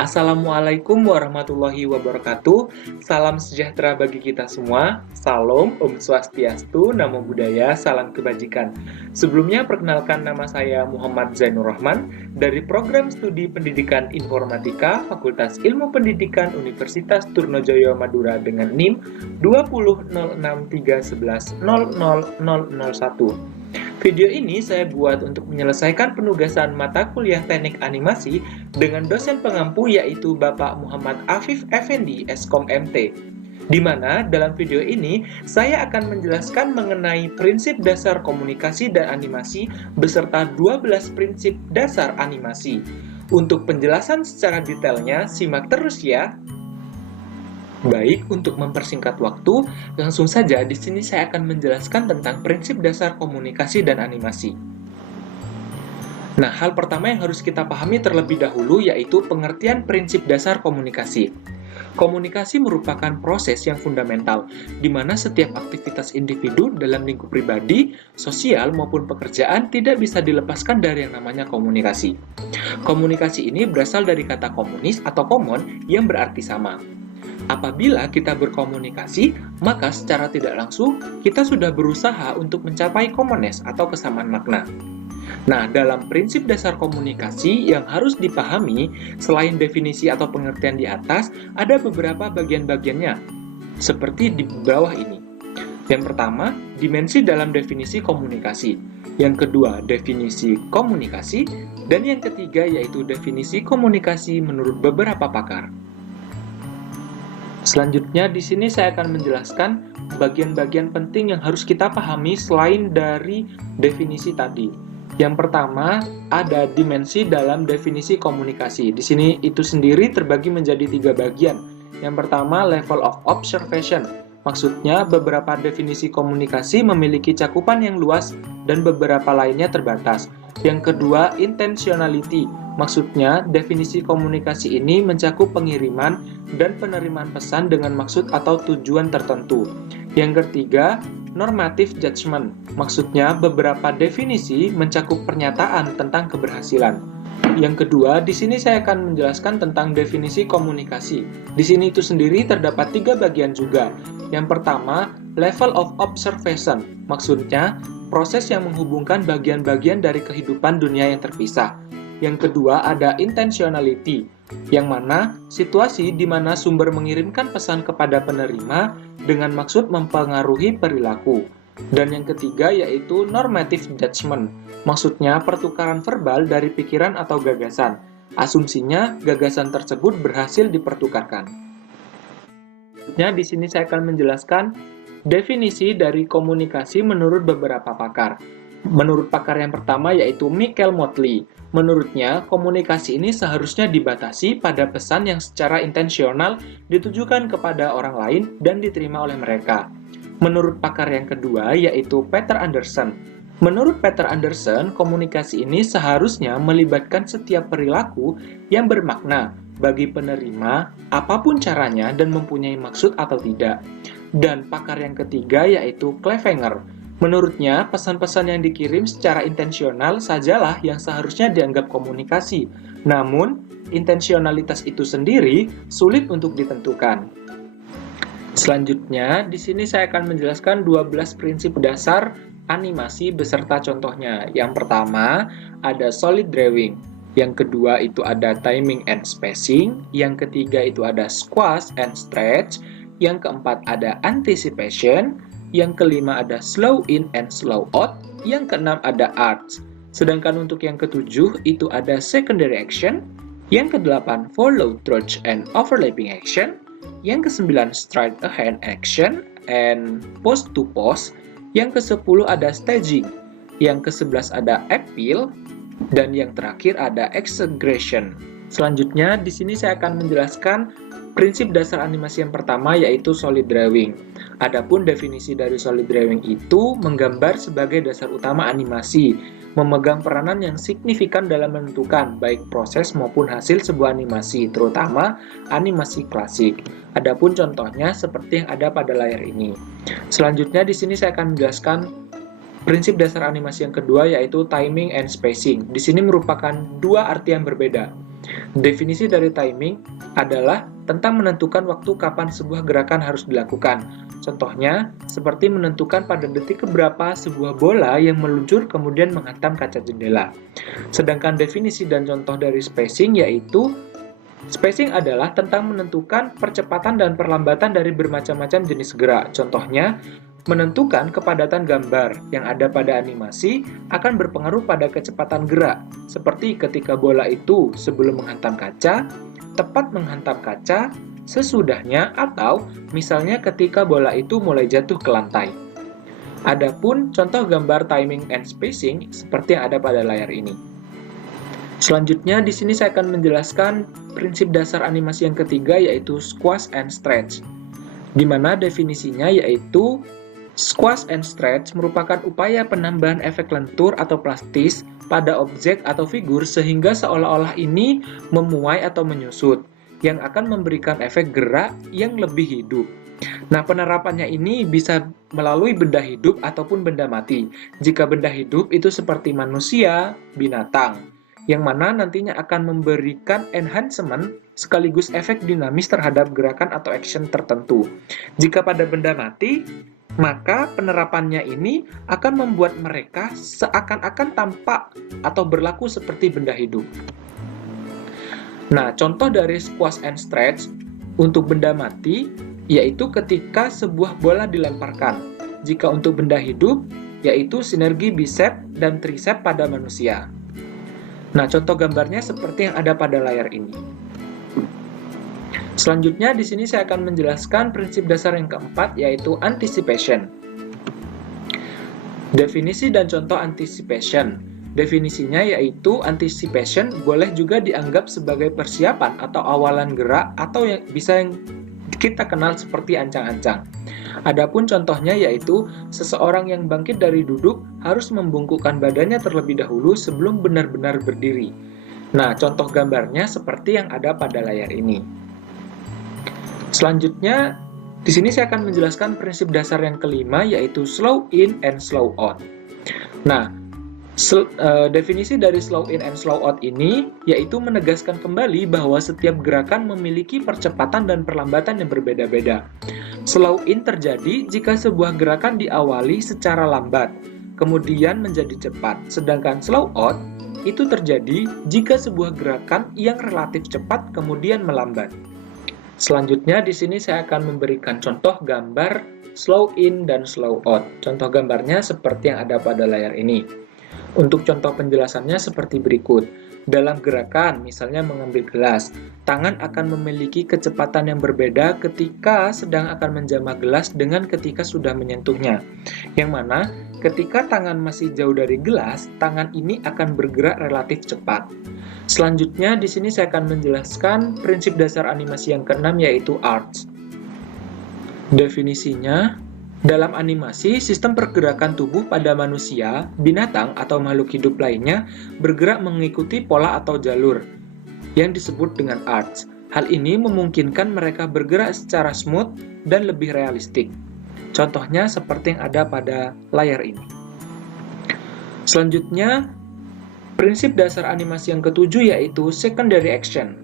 Assalamualaikum warahmatullahi wabarakatuh. Salam sejahtera bagi kita semua. Salam, Om Swastiastu, Namo Buddhaya, salam kebajikan. Sebelumnya perkenalkan, nama saya Muhammad Zainur Rahman dari Program Studi Pendidikan Informatika Fakultas Ilmu Pendidikan Universitas Trunojoyo Madura dengan NIM 20063110001. Video ini saya buat untuk menyelesaikan penugasan mata kuliah Teknik Animasi dengan dosen pengampu yaitu Bapak Muhammad Afif Effendi, Eskom MT. Di mana dalam video ini saya akan menjelaskan mengenai prinsip dasar komunikasi dan animasi beserta 12 prinsip dasar animasi. Untuk penjelasan secara detailnya, simak terus ya. Baik, untuk mempersingkat waktu, langsung saja di sini saya akan menjelaskan tentang prinsip dasar komunikasi dan animasi. Nah, hal pertama yang harus kita pahami terlebih dahulu yaitu pengertian prinsip dasar komunikasi. Komunikasi merupakan proses yang fundamental, di mana setiap aktivitas individu dalam lingkup pribadi, sosial, maupun pekerjaan tidak bisa dilepaskan dari yang namanya komunikasi. Komunikasi ini berasal dari kata komunis atau common yang berarti sama. Apabila kita berkomunikasi, maka secara tidak langsung kita sudah berusaha untuk mencapai commonness atau kesamaan makna. Nah, dalam prinsip dasar komunikasi yang harus dipahami, selain definisi atau pengertian di atas, ada beberapa bagian-bagiannya, seperti di bawah ini. Yang pertama, dimensi dalam definisi komunikasi. Yang kedua, definisi komunikasi. Dan yang ketiga, yaitu definisi komunikasi menurut beberapa pakar. Selanjutnya, di sini saya akan menjelaskan bagian-bagian penting yang harus kita pahami selain dari definisi tadi. Yang pertama, ada dimensi dalam definisi komunikasi. Di sini itu sendiri terbagi menjadi 3 bagian. Yang pertama, level of observation. Maksudnya, beberapa definisi komunikasi memiliki cakupan yang luas dan beberapa lainnya terbatas. Yang kedua, intentionality. Maksudnya, definisi komunikasi ini mencakup pengiriman dan penerimaan pesan dengan maksud atau tujuan tertentu. Yang ketiga, normative judgment. Maksudnya, beberapa definisi mencakup pernyataan tentang keberhasilan. Yang kedua, di sini saya akan menjelaskan tentang definisi komunikasi. Di sini itu sendiri terdapat 3 bagian juga. Yang pertama, level of observation. Maksudnya, proses yang menghubungkan bagian-bagian dari kehidupan dunia yang terpisah. Yang kedua, ada intentionality, yang mana situasi di mana sumber mengirimkan pesan kepada penerima dengan maksud mempengaruhi perilaku. Dan yang ketiga yaitu normative judgment, maksudnya pertukaran verbal dari pikiran atau gagasan. Asumsinya, gagasan tersebut berhasil dipertukarkan. Selanjutnya, di sini saya akan menjelaskan definisi dari komunikasi menurut beberapa pakar. Menurut pakar yang pertama yaitu Michael Motley. Menurutnya, komunikasi ini seharusnya dibatasi pada pesan yang secara intensional ditujukan kepada orang lain dan diterima oleh mereka. Menurut pakar yang kedua yaitu Peter Anderson. Menurut Peter Anderson, komunikasi ini seharusnya melibatkan setiap perilaku yang bermakna bagi penerima, apapun caranya dan mempunyai maksud atau tidak. Dan pakar yang ketiga yaitu Kleffenger. Menurutnya, pesan-pesan yang dikirim secara intensional sajalah yang seharusnya dianggap komunikasi. Namun, intensionalitas itu sendiri sulit untuk ditentukan. Selanjutnya, di sini saya akan menjelaskan 12 prinsip dasar animasi beserta contohnya. Yang pertama, ada solid drawing. Yang kedua itu ada timing and spacing. Yang ketiga itu ada squash and stretch. Yang keempat ada anticipation. Yang kelima ada slow in and slow out. Yang keenam ada arts. Sedangkan untuk yang ketujuh itu ada secondary action. Yang kedelapan follow through and overlapping action. Yang kesembilan straight ahead action and post to post. Yang kesepuluh ada staging. Yang kesebelas ada appeal. Dan yang terakhir ada exaggeration. Selanjutnya di sini saya akan menjelaskan prinsip dasar animasi yang pertama yaitu solid drawing. Adapun definisi dari solid drawing itu menggambar sebagai dasar utama animasi, memegang peranan yang signifikan dalam menentukan baik proses maupun hasil sebuah animasi, terutama animasi klasik. Adapun contohnya seperti yang ada pada layar ini. Selanjutnya di sini saya akan menjelaskan prinsip dasar animasi yang kedua yaitu timing and spacing. Di sini merupakan dua arti yang berbeda. Definisi dari timing adalah tentang menentukan waktu kapan sebuah gerakan harus dilakukan. Contohnya, seperti menentukan pada detik keberapa sebuah bola yang meluncur kemudian menghantam kaca jendela. Sedangkan definisi dan contoh dari spacing yaitu spacing adalah tentang menentukan percepatan dan perlambatan dari bermacam-macam jenis gerak. Contohnya, menentukan kepadatan gambar yang ada pada animasi akan berpengaruh pada kecepatan gerak, seperti ketika bola itu sebelum menghantam kaca, tepat menghantam kaca, sesudahnya, atau misalnya ketika bola itu mulai jatuh ke lantai. Adapun contoh gambar timing and spacing seperti yang ada pada layar ini. Selanjutnya, di sini saya akan menjelaskan prinsip dasar animasi yang ketiga, yaitu squash and stretch, di mana definisinya yaitu squash and stretch merupakan upaya penambahan efek lentur atau plastis pada objek atau figur sehingga seolah-olah ini memuai atau menyusut, yang akan memberikan efek gerak yang lebih hidup. Nah, penerapannya ini bisa melalui benda hidup ataupun benda mati. Jika benda hidup itu seperti manusia, binatang, yang mana nantinya akan memberikan enhancement sekaligus efek dinamis terhadap gerakan atau action tertentu. Jika pada benda mati, maka penerapannya ini akan membuat mereka seakan-akan tampak atau berlaku seperti benda hidup. Nah, contoh dari squash and stretch untuk benda mati yaitu ketika sebuah bola dilemparkan. Jika untuk benda hidup, yaitu sinergi bicep dan tricep pada manusia. Nah, contoh gambarnya seperti yang ada pada layar ini. Selanjutnya, di sini saya akan menjelaskan prinsip dasar yang keempat, yaitu anticipation. Definisi dan contoh anticipation. Definisinya yaitu anticipation boleh juga dianggap sebagai persiapan atau awalan gerak atau yang bisa yang kita kenal seperti ancang-ancang. Adapun contohnya yaitu seseorang yang bangkit dari duduk harus membungkukkan badannya terlebih dahulu sebelum benar-benar berdiri. Nah, contoh gambarnya seperti yang ada pada layar ini. Selanjutnya, di sini saya akan menjelaskan prinsip dasar yang kelima, yaitu slow in and slow out. Nah, definisi dari slow in and slow out ini yaitu menegaskan kembali bahwa setiap gerakan memiliki percepatan dan perlambatan yang berbeda-beda. Slow in terjadi jika sebuah gerakan diawali secara lambat, kemudian menjadi cepat. Sedangkan slow out itu terjadi jika sebuah gerakan yang relatif cepat kemudian melambat. Selanjutnya di sini saya akan memberikan contoh gambar slow in dan slow out. Contoh gambarnya seperti yang ada pada layar ini. Untuk contoh penjelasannya seperti berikut. Dalam gerakan, misalnya mengambil gelas, tangan akan memiliki kecepatan yang berbeda ketika sedang akan menjamah gelas dengan ketika sudah menyentuhnya. Yang mana ketika tangan masih jauh dari gelas, tangan ini akan bergerak relatif cepat. Selanjutnya, di sini saya akan menjelaskan prinsip dasar animasi yang keenam, yaitu arts. Definisinya, dalam animasi, sistem pergerakan tubuh pada manusia, binatang, atau makhluk hidup lainnya bergerak mengikuti pola atau jalur yang disebut dengan arts. Hal ini memungkinkan mereka bergerak secara smooth dan lebih realistik. Contohnya seperti yang ada pada layar ini. Selanjutnya, prinsip dasar animasi yang ketujuh yaitu secondary action.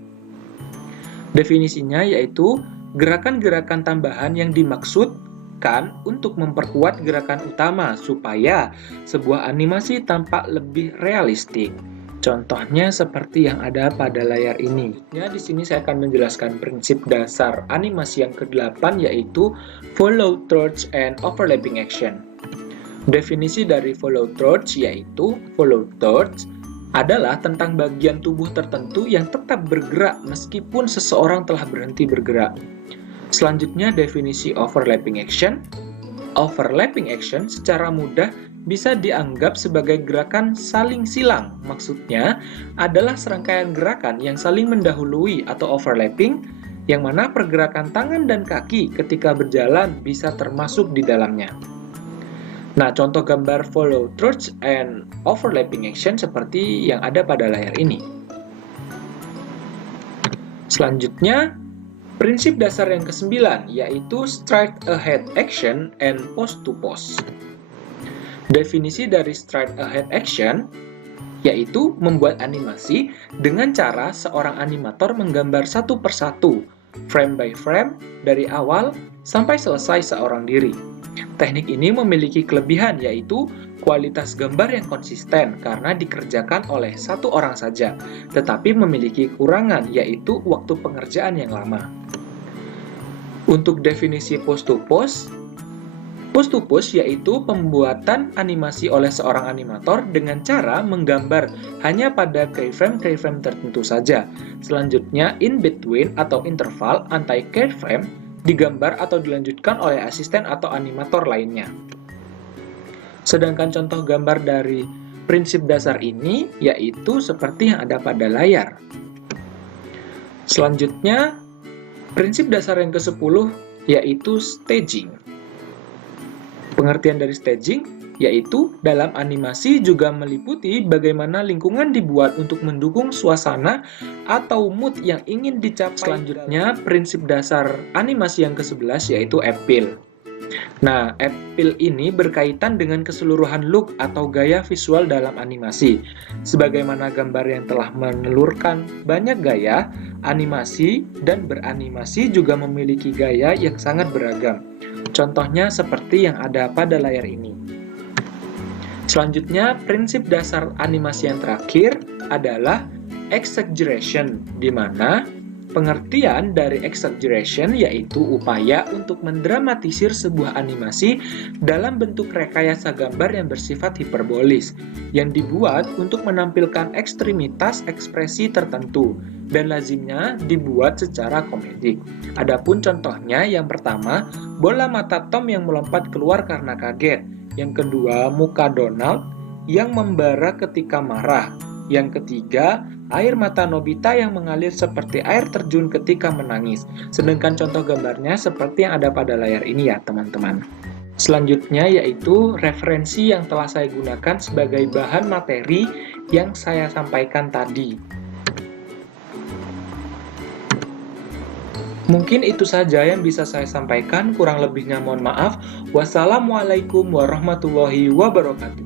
Definisinya yaitu gerakan-gerakan tambahan yang dimaksudkan untuk memperkuat gerakan utama supaya sebuah animasi tampak lebih realistik. Contohnya seperti yang ada pada layar ini. Di sini saya akan menjelaskan prinsip dasar animasi yang ke-8 yaitu follow through and overlapping action. Definisi dari follow through yaitu follow through adalah tentang bagian tubuh tertentu yang tetap bergerak meskipun seseorang telah berhenti bergerak. Selanjutnya definisi overlapping action. Overlapping action secara mudah bisa dianggap sebagai gerakan saling silang. Maksudnya adalah serangkaian gerakan yang saling mendahului atau overlapping, yang mana pergerakan tangan dan kaki ketika berjalan bisa termasuk di dalamnya. Nah, contoh gambar follow through and overlapping action seperti yang ada pada layar ini. Selanjutnya, prinsip dasar yang ke-9 yaitu straight ahead action and pose to pose. Definisi dari straight ahead action yaitu membuat animasi dengan cara seorang animator menggambar satu persatu, frame by frame, dari awal sampai selesai seorang diri. Teknik ini memiliki kelebihan, yaitu kualitas gambar yang konsisten karena dikerjakan oleh satu orang saja, tetapi memiliki kekurangan, yaitu waktu pengerjaan yang lama. Untuk definisi pose-to-pose yaitu pembuatan animasi oleh seorang animator dengan cara menggambar hanya pada keyframe-keyframe tertentu saja. Selanjutnya, in between atau interval anti keyframe digambar atau dilanjutkan oleh asisten atau animator lainnya. Sedangkan contoh gambar dari prinsip dasar ini yaitu seperti yang ada pada layar. Selanjutnya, prinsip dasar yang ke-10 yaitu staging. Pengertian dari staging yaitu dalam animasi juga meliputi bagaimana lingkungan dibuat untuk mendukung suasana atau mood yang ingin dicapai. Selanjutnya, prinsip dasar animasi yang ke-11 yaitu appeal. Nah, appeal ini berkaitan dengan keseluruhan look atau gaya visual dalam animasi. Sebagaimana gambar yang telah menelurkan banyak gaya, animasi dan beranimasi juga memiliki gaya yang sangat beragam. Contohnya seperti yang ada pada layar ini. Selanjutnya, prinsip dasar animasi yang terakhir adalah exaggeration, di mana pengertian dari exaggeration yaitu upaya untuk mendramatisir sebuah animasi dalam bentuk rekayasa gambar yang bersifat hiperbolis, yang dibuat untuk menampilkan ekstremitas ekspresi tertentu, dan lazimnya dibuat secara komedik. Adapun contohnya, yang pertama, bola mata Tom yang melompat keluar karena kaget. Yang kedua, muka Donald yang membara ketika marah. Yang ketiga, air mata Nobita yang mengalir seperti air terjun ketika menangis. Sedangkan contoh gambarnya seperti yang ada pada layar ini ya, teman-teman. Selanjutnya yaitu referensi yang telah saya gunakan sebagai bahan materi yang saya sampaikan tadi. Mungkin itu saja yang bisa saya sampaikan, kurang lebihnya mohon maaf. Wassalamualaikum warahmatullahi wabarakatuh.